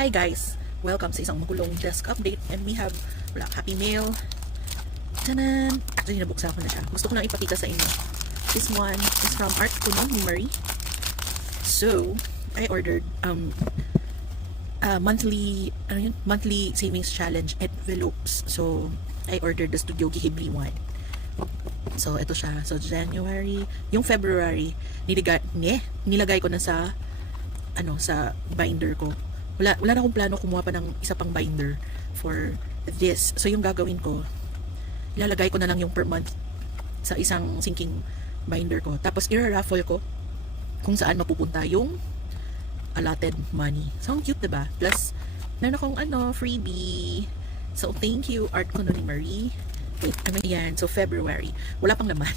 Hi guys! Welcome sa isang magulong desk update and we have Happy Mail. Tanan! Actually, nabuksa ko na siya. Gusto ko lang ipakita sa inyo. This one is from Art Kuno ni Marie. So, I ordered monthly savings challenge envelopes. So, I ordered the Studio Ghibli one. So, ito siya. So, January, yung February, nilagay ko na sa sa binder ko. Wala na akong plano kumuha pa ng isa pang binder for this. So, yung gagawin ko, ilalagay ko na lang yung per month sa isang sinking binder ko. Tapos, i-raffle ko kung saan mapupunta yung allotted money. So, ang cute, diba? Plus, meron akong freebie. So, thank you, Art Kuno ni Marie. Wait, yan. So, February. Wala pang laman.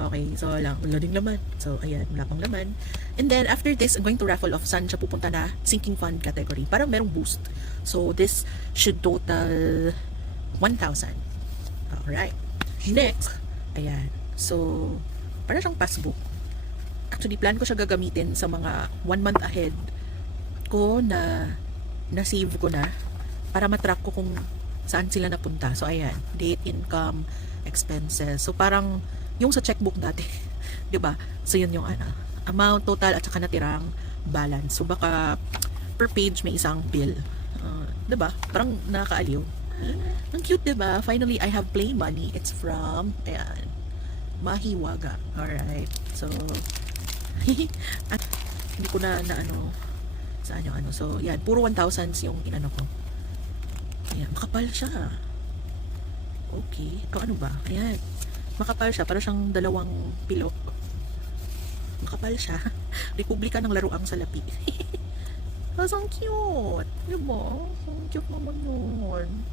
Okay, so wala ding laman. So, ayan, wala pang laman. And then, after this, I'm going to raffle off saan siya pupunta na sinking fund category. Parang merong boost. So, this should total 1,000. Alright. Next, ayan. So, parang siyang passbook. Actually, plan ko siya gagamitin sa mga 1 month ahead ko na-save ko na para matrack ko kung saan sila napunta. So, ayan. Date, income, expenses. So, parang yung sa checkbook dati, 'di ba? So yun yung amount total at saka natirang balance. So baka per page may isang bill. 'Di ba? Parang nakakaaliw. Ang cute, 'di ba? Finally, I have play money. It's from Mahiwaga. All right. So hindi ko na saan yung So yan, puro 1,000s yung inano ko. Ayan, makapal siya. Okay. Ano ba? Ayan. Makapal siya, para siyang dalawang pilok. Makapal siya. Republika ng laruang salapi. That's so cute. Diba? Ang cute naman yun.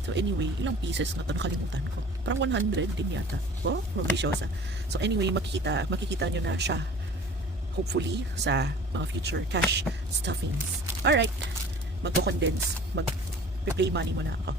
So anyway, ilang pieces nga ito, nakalimutan ko. Parang 100 din yata. Oh, mabisyosa. So anyway, makikita nyo na siya. Hopefully, sa mga future cash stuffings. Alright. Magko-condense. Mag-play money muna ako.